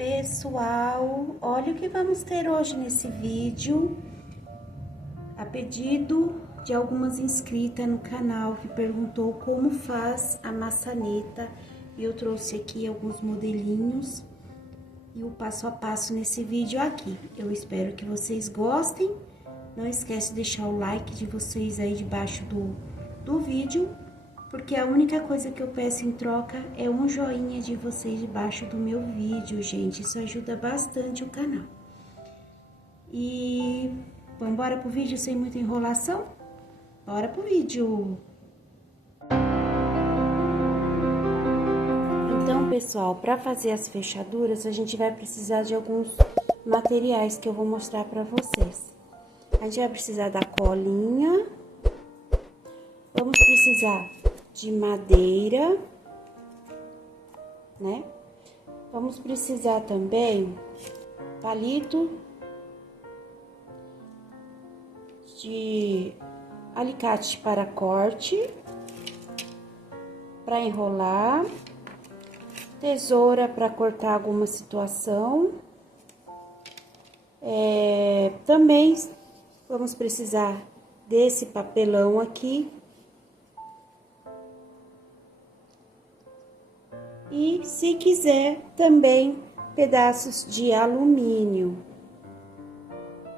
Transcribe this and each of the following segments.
Pessoal, olha o que vamos ter hoje nesse vídeo. A pedido de algumas inscritas no canal que perguntou como faz a maçaneta, e eu trouxe aqui alguns modelinhos e o passo a passo nesse vídeo aqui. Eu espero que vocês gostem. Não esquece de deixar o like de vocês aí debaixo do vídeo, porque a única coisa que eu peço em troca é um joinha de vocês debaixo do meu vídeo, gente. Isso ajuda bastante o canal. E vamos embora pro vídeo sem muita enrolação? Bora pro vídeo! Então, pessoal, para fazer as fechaduras, a gente vai precisar de alguns materiais que eu vou mostrar para vocês. A gente vai precisar da colinha, vamos precisar de madeira, né? Vamos precisar também palito de alicate para corte, para enrolar, tesoura para cortar alguma situação. Também vamos precisar desse papelão aqui. E, se quiser, também pedaços de alumínio.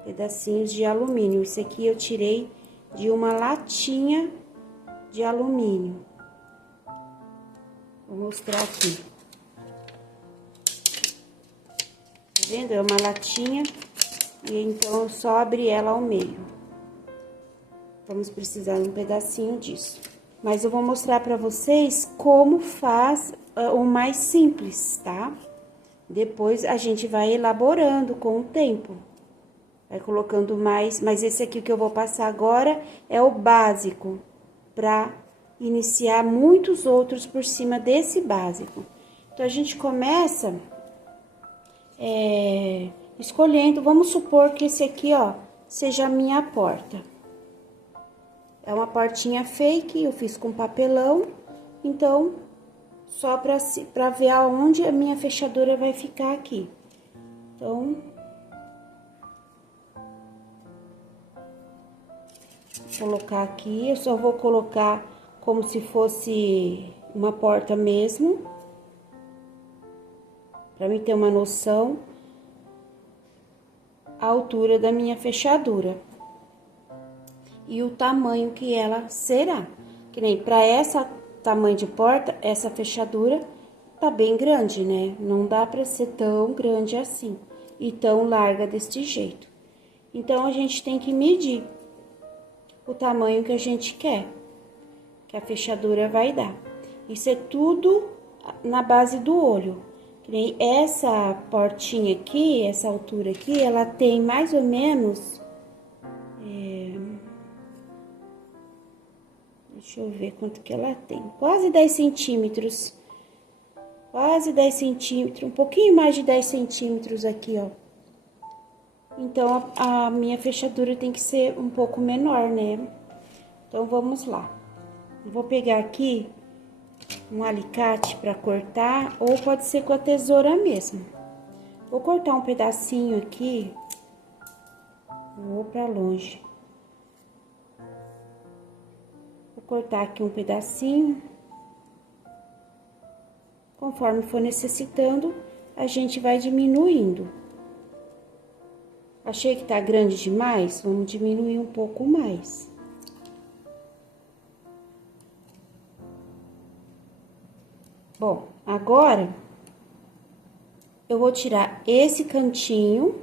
Pedacinhos de alumínio. Isso aqui eu tirei de uma latinha de alumínio. Vou mostrar aqui. Tá vendo? É uma latinha e então eu só abri ela ao meio. Vamos precisar de um pedacinho disso. Mas eu vou mostrar pra vocês como faz o mais simples, tá? Depois a gente vai elaborando com o tempo. Vai colocando mais, mas esse aqui que eu vou passar agora é o básico, pra iniciar muitos outros por cima desse básico. Então, a gente começa escolhendo, vamos supor que esse aqui, ó, seja a minha porta. É uma portinha fake, eu fiz com papelão, então, só pra ver aonde a minha fechadura vai ficar aqui. Então, vou colocar aqui, eu só vou colocar como se fosse uma porta mesmo, pra mim ter uma noção a altura da minha fechadura e o tamanho que ela será. Que nem pra essa tamanho de porta, essa fechadura tá bem grande, né? Não dá pra ser tão grande assim e tão larga deste jeito. Então, a gente tem que medir o tamanho que a gente quer, que a fechadura vai dar. Isso é tudo na base do olho. Que nem essa portinha aqui, essa altura aqui, ela tem mais ou menos... Deixa eu ver quanto que ela tem. Quase 10 centímetros. Quase 10 centímetros. Um pouquinho mais de 10 centímetros aqui, ó. Então, a minha fechadura tem que ser um pouco menor, né? Então, vamos lá. Eu vou pegar aqui um alicate pra cortar, ou pode ser com a tesoura mesmo. Vou cortar um pedacinho aqui. Vou pra longe. Vou cortar aqui um pedacinho. Conforme for necessitando, a gente vai diminuindo. Achei que tá grande demais? Vamos diminuir um pouco mais. Bom, agora, eu vou tirar esse cantinho,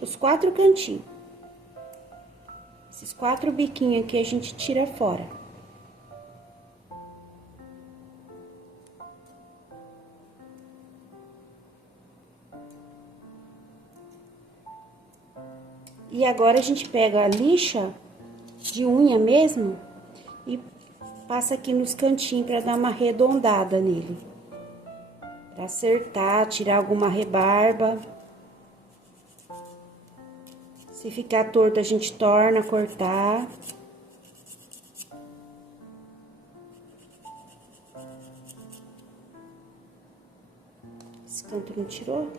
os 4 cantinhos. Esses 4 biquinhos aqui a gente tira fora. E agora, a gente pega a lixa de unha mesmo e passa aqui nos cantinhos pra dar uma arredondada nele. Pra acertar, tirar alguma rebarba. Se ficar torto, a gente torna a cortar. Esse canto não tirou?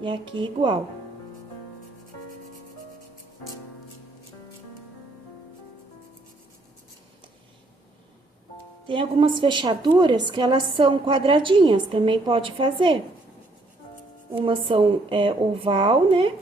E aqui igual. Tem algumas fechaduras que elas são quadradinhas, também pode fazer. Umas são oval, né?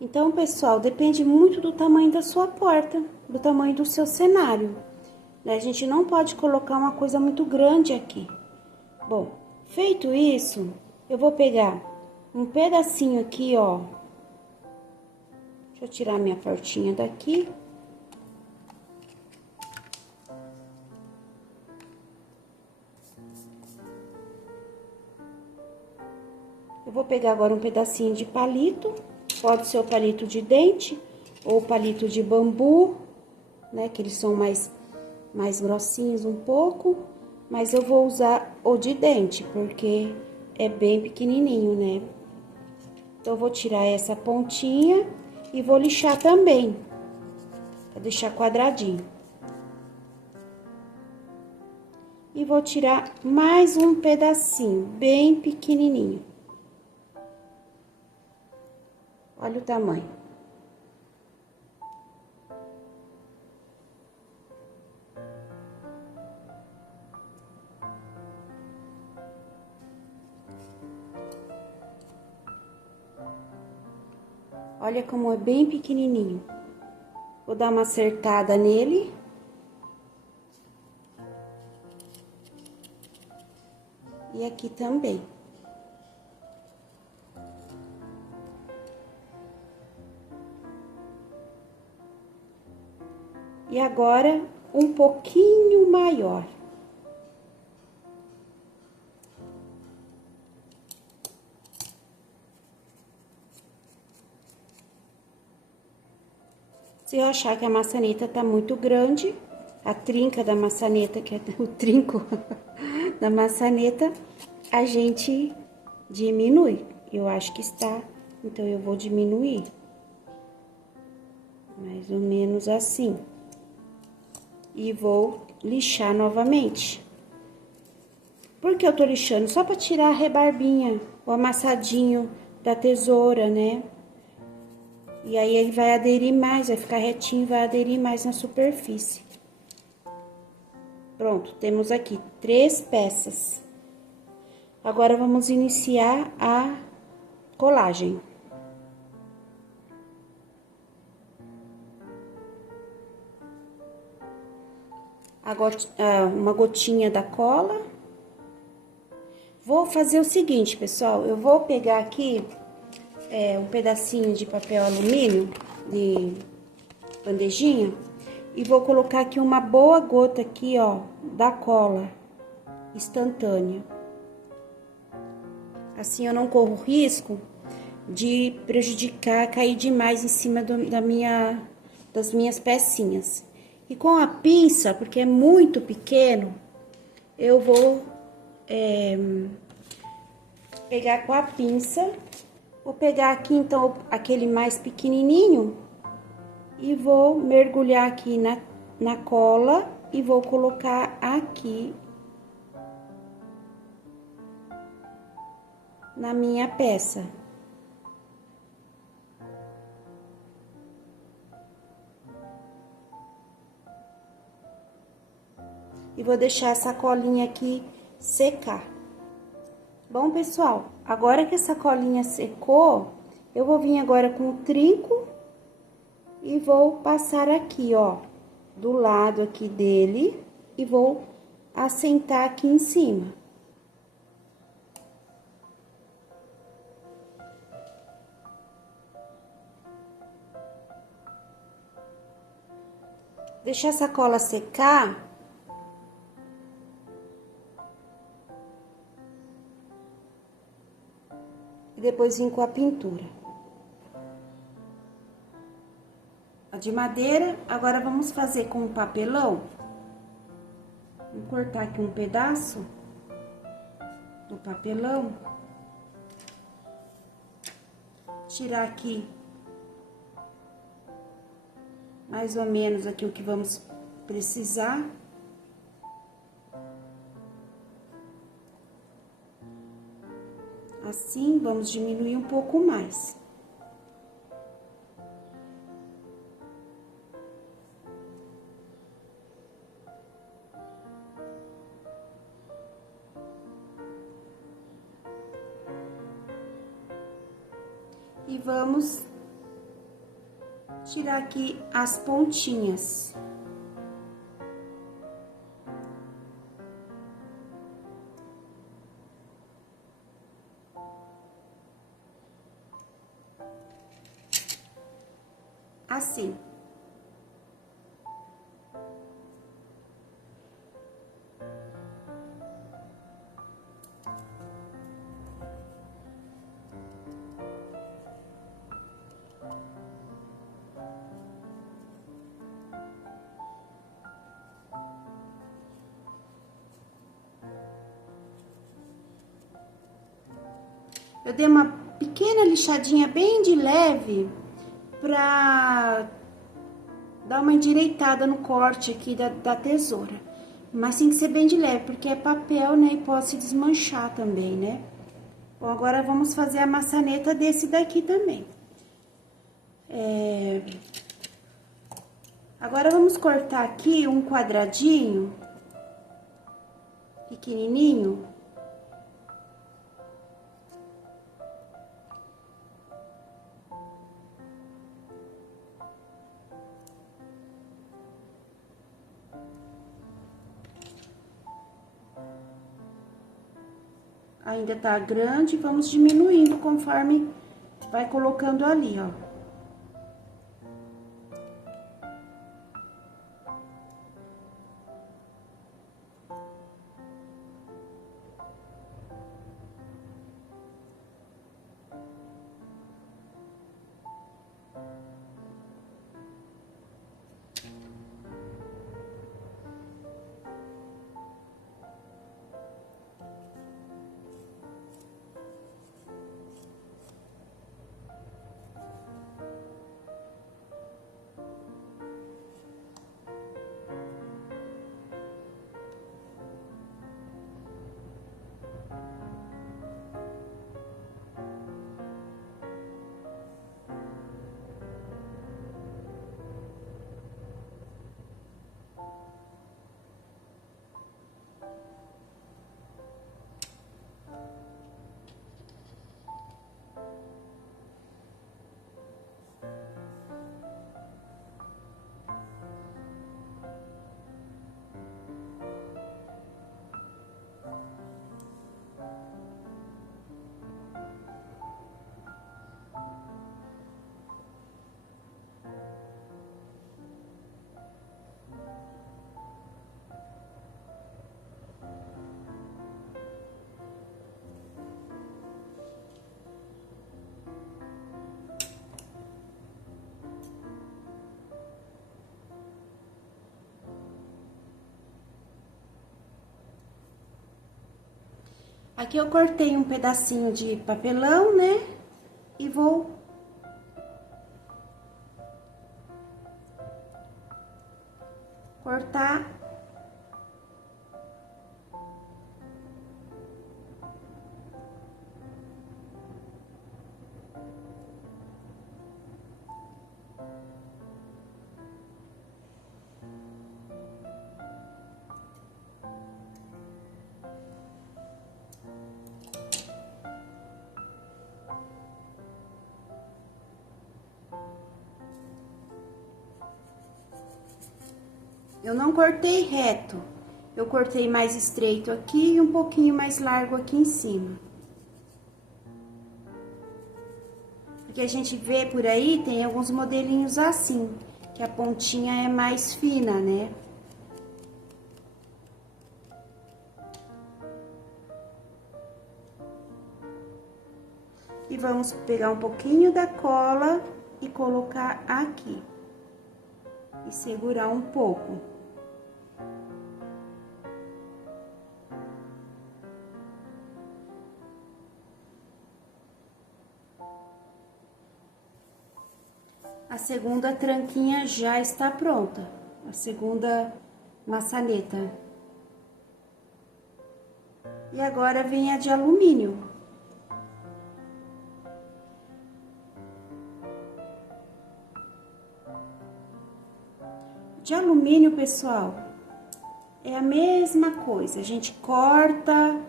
Então, pessoal, depende muito do tamanho da sua porta, do tamanho do seu cenário, né? A gente não pode colocar uma coisa muito grande aqui. Bom, feito isso, eu vou pegar um pedacinho aqui, ó. Deixa eu tirar minha portinha daqui. Eu vou pegar agora um pedacinho de palito. Pode ser o palito de dente ou palito de bambu, né? Que eles são mais grossinhos um pouco. Mas eu vou usar o de dente, porque é bem pequenininho, né? Então, eu vou tirar essa pontinha e vou lixar também, pra deixar quadradinho. E vou tirar mais um pedacinho, bem pequenininho. Olha o tamanho. Olha como é bem pequenininho. Vou dar uma acertada nele. E aqui também. E agora, um pouquinho maior. Se eu achar que a maçaneta tá muito grande, a trinca da maçaneta, que é o trinco da maçaneta, a gente diminui. Eu acho que está, então eu vou diminuir. Mais ou menos assim. E vou lixar novamente. Por que eu tô lixando? Só pra tirar a rebarbinha, o amassadinho da tesoura, né? E aí, ele vai aderir mais, vai ficar retinho, vai aderir mais na superfície. Pronto, temos aqui 3 peças. Agora, vamos iniciar a colagem. Uma gotinha da cola. Vou fazer o seguinte, pessoal, eu vou pegar aqui um pedacinho de papel alumínio, de bandejinha, e vou colocar aqui uma boa gota aqui, ó, da cola instantânea. Assim eu não corro risco de prejudicar, cair demais em cima das minhas pecinhas. E com a pinça, porque é muito pequeno, eu vou pegar com a pinça Vou pegar aqui, então, aquele mais pequenininho e vou mergulhar aqui na cola e vou colocar aqui na minha peça. E vou deixar essa colinha aqui secar. Bom, pessoal, agora que essa colinha secou, eu vou vir agora com o trinco e vou passar aqui, ó, do lado aqui dele e vou assentar aqui em cima. Deixar essa cola secar. E depois vim com a pintura. A de madeira, agora vamos fazer com o papelão. Vou cortar aqui um pedaço do papelão. Tirar aqui mais ou menos aqui o que vamos precisar. Assim, vamos diminuir um pouco mais. E vamos tirar aqui as pontinhas. Assim. Eu dei uma pequena lixadinha bem de leve pra dar uma endireitada no corte aqui da tesoura. Mas tem que ser bem de leve, porque é papel, né? E pode se desmanchar também, né? Bom, agora vamos fazer a maçaneta desse daqui também. Agora, vamos cortar aqui um quadradinho pequenininho. Ainda tá grande, vamos diminuindo conforme vai colocando ali, ó. Aqui eu cortei um pedacinho de papelão, né? E e vou cortar Eu não cortei reto, eu cortei mais estreito aqui e um pouquinho mais largo aqui em cima. Porque a gente vê por aí, tem alguns modelinhos assim, que a pontinha é mais fina, né? E vamos pegar um pouquinho da cola e colocar aqui. E segurar um pouco. A segunda tranquinha já está pronta, a segunda maçaneta. E agora vem a de alumínio. De alumínio, pessoal, é a mesma coisa. A gente corta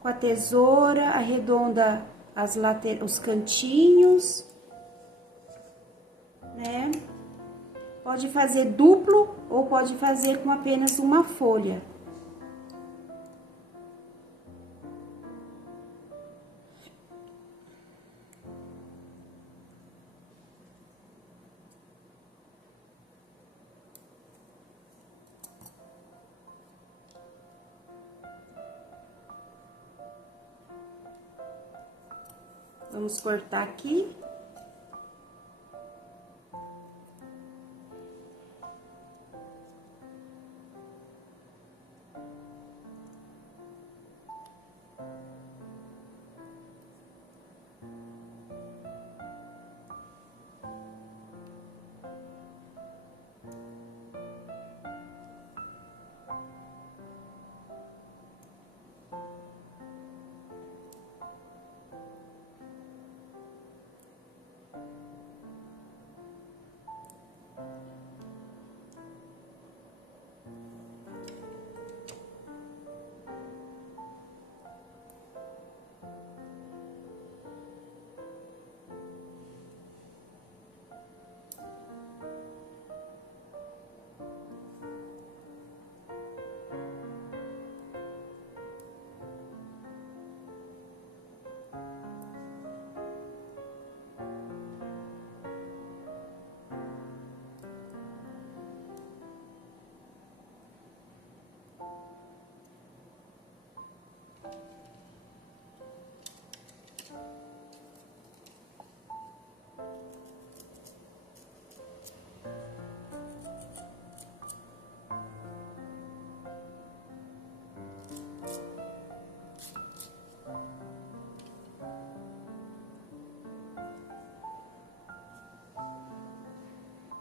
com a tesoura, arredonda os cantinhos, né? Pode fazer duplo ou pode fazer com apenas uma folha. Vamos cortar aqui.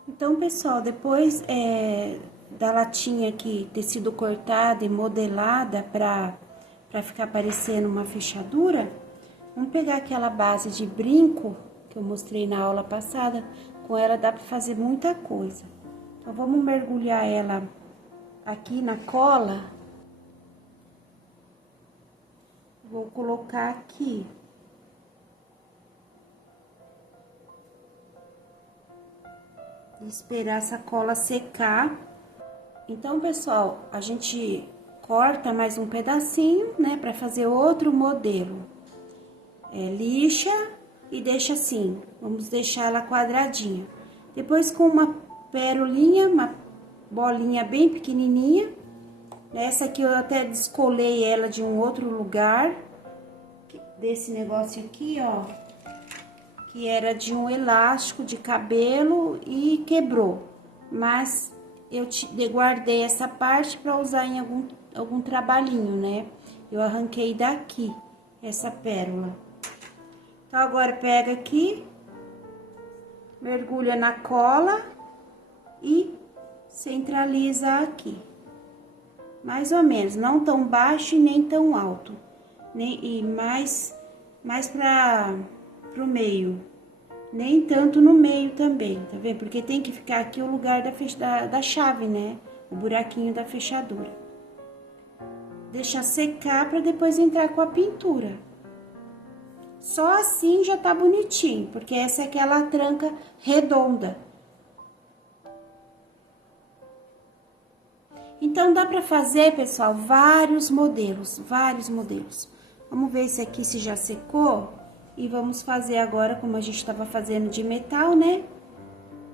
Então, pessoal, depois da latinha aqui ter sido cortada e modelada pra ficar parecendo uma fechadura, vamos pegar aquela base de brinco que eu mostrei na aula passada. Com ela dá pra fazer muita coisa. Então, vamos mergulhar ela aqui na cola. Vou colocar aqui. Esperar essa cola secar. Então, pessoal, a gente corta mais um pedacinho, né, para fazer outro modelo. Lixa e deixa assim, vamos deixar ela quadradinha. Depois, com uma pérolinha, uma bolinha bem pequenininha. Essa aqui eu até descolei ela de um outro lugar, desse negócio aqui, ó. Que era de um elástico de cabelo e quebrou. Mas eu guardei essa parte para usar em algum trabalhinho, né? Eu arranquei daqui essa pérola. Então, agora pega aqui, mergulha na cola e centraliza aqui. Mais ou menos, não tão baixo e nem tão alto. E mais para o meio. Nem tanto no meio também, tá vendo? Porque tem que ficar aqui o lugar da chave, né? O buraquinho da fechadura. Deixa secar para depois entrar com a pintura. Só assim já tá bonitinho, porque essa é aquela tranca redonda. Então, dá pra fazer, pessoal, vários modelos. Vamos ver esse aqui se já secou. E vamos fazer agora, como a gente estava fazendo de metal, né?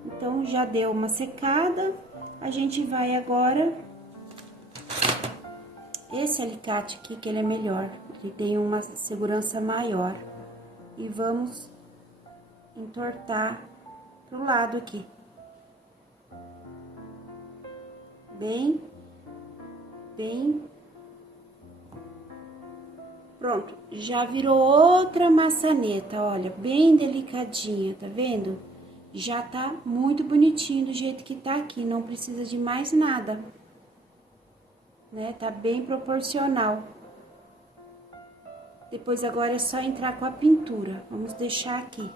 Então, já deu uma secada. A gente vai agora... Esse alicate aqui, que ele é melhor. Ele tem uma segurança maior. E vamos entortar pro lado aqui. Bem... Pronto, já virou outra maçaneta, olha, bem delicadinha, tá vendo? Já tá muito bonitinho do jeito que tá aqui, não precisa de mais nada, né? Tá bem proporcional. Depois agora é só entrar com a pintura, vamos deixar aqui.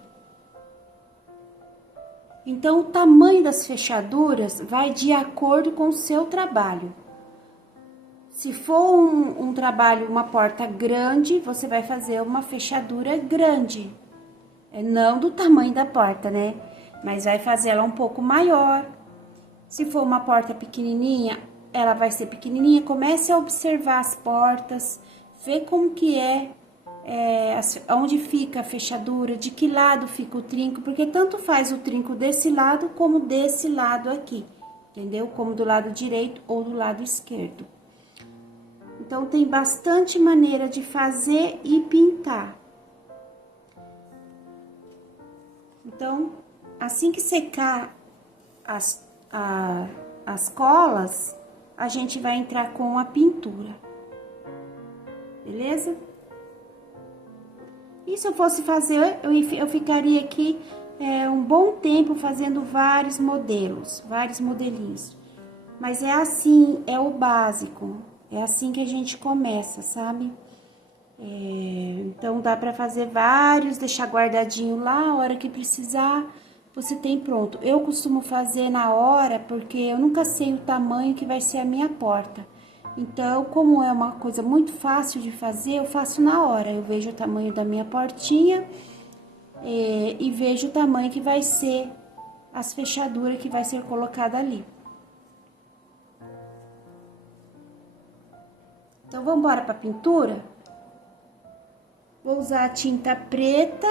Então, o tamanho das fechaduras vai de acordo com o seu trabalho. Se for um trabalho, uma porta grande, você vai fazer uma fechadura grande. Não do tamanho da porta, né? Mas vai fazer ela um pouco maior. Se for uma porta pequenininha, ela vai ser pequenininha. Comece a observar as portas, ver como que onde fica a fechadura, de que lado fica o trinco, porque tanto faz o trinco desse lado como desse lado aqui, entendeu? Como do lado direito ou do lado esquerdo. Então, tem bastante maneira de fazer e pintar. Então, assim que secar as colas, a gente vai entrar com a pintura. Beleza? E se eu fosse fazer, eu ficaria aqui um bom tempo fazendo vários modelos, vários modelinhos. Mas é assim, é o básico. É assim que a gente começa, sabe? Então, dá pra fazer vários, deixar guardadinho lá, a hora que precisar, você tem pronto. Eu costumo fazer na hora, porque eu nunca sei o tamanho que vai ser a minha porta. Então, como é uma coisa muito fácil de fazer, eu faço na hora. Eu vejo o tamanho da minha portinha e vejo o tamanho que vai ser as fechaduras que vai ser colocada ali. Então, vamos embora para a pintura? Vou usar a tinta preta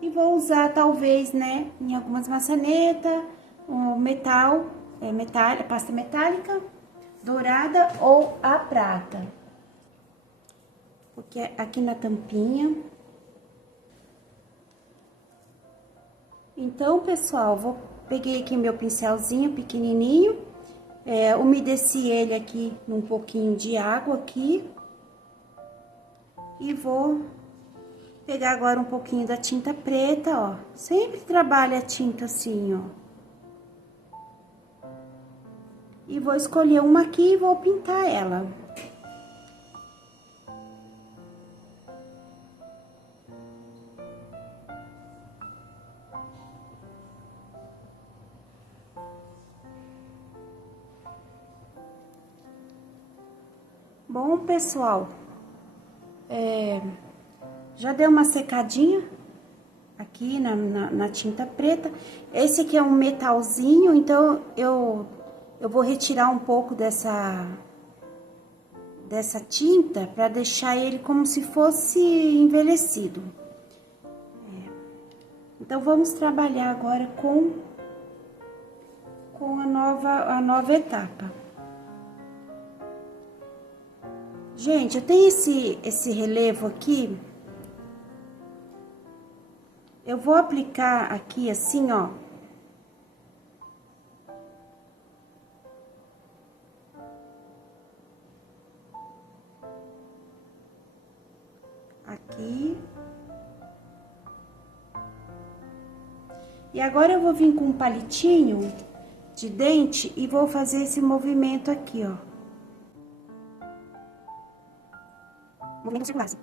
e vou usar, talvez, né, em algumas maçanetas, o metal, pasta metálica, dourada ou a prata. Porque aqui na tampinha. Então, pessoal, peguei aqui meu pincelzinho pequenininho. Umedeci ele aqui num pouquinho de água aqui. E vou pegar agora um pouquinho da tinta preta, ó. Sempre trabalho a tinta assim, ó. E vou escolher uma aqui e vou pintar ela. Bom, pessoal, já deu uma secadinha aqui na tinta preta. Esse aqui é um metalzinho, então eu vou retirar um pouco dessa tinta para deixar ele como se fosse envelhecido. Então, vamos trabalhar agora com a nova etapa. Gente, eu tenho esse relevo aqui. Eu vou aplicar aqui assim, ó. Aqui. E agora eu vou vir com um palitinho de dente e vou fazer esse movimento aqui, ó. Movimento circular, assim.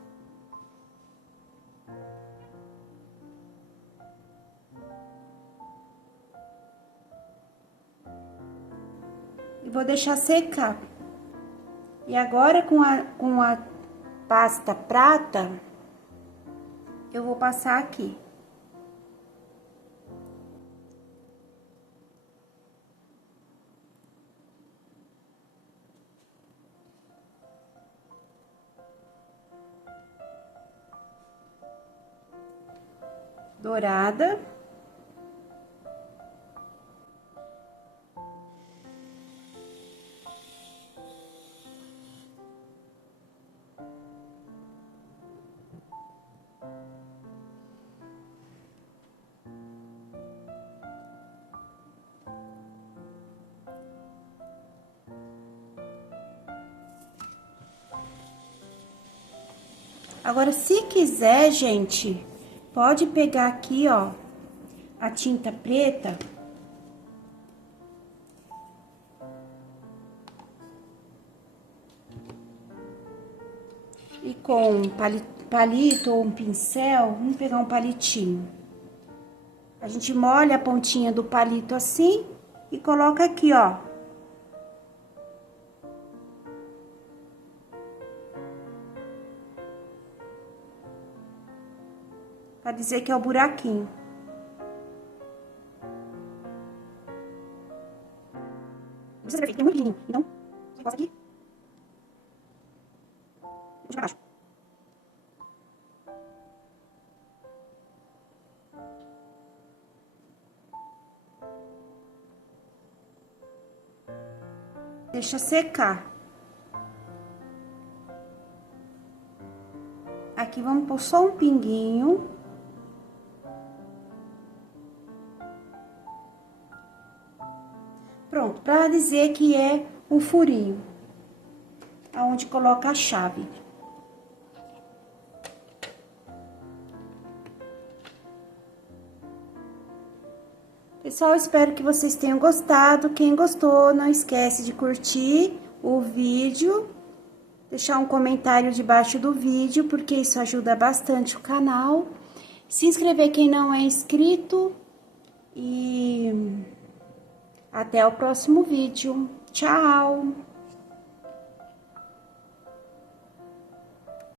E vou deixar secar. E agora, com a pasta prata, eu vou passar aqui. Dourada. Agora, se quiser, gente, pode pegar aqui, ó, a tinta preta. E com um palito ou um pincel, vamos pegar um palitinho. A gente molha a pontinha do palito assim e coloca aqui, ó. Pra dizer que é o buraquinho. Não precisa ser perfeito, tem muito lindo. Então, você encosta aqui. Puxa pra baixo. Deixa secar. Aqui vamos pôr só um pinguinho. Pronto, para dizer que é o furinho, aonde coloca a chave. Pessoal, espero que vocês tenham gostado. Quem gostou, não esquece de curtir o vídeo, deixar um comentário debaixo do vídeo, porque isso ajuda bastante o canal. Se inscrever quem não é inscrito e até o próximo vídeo. Tchau!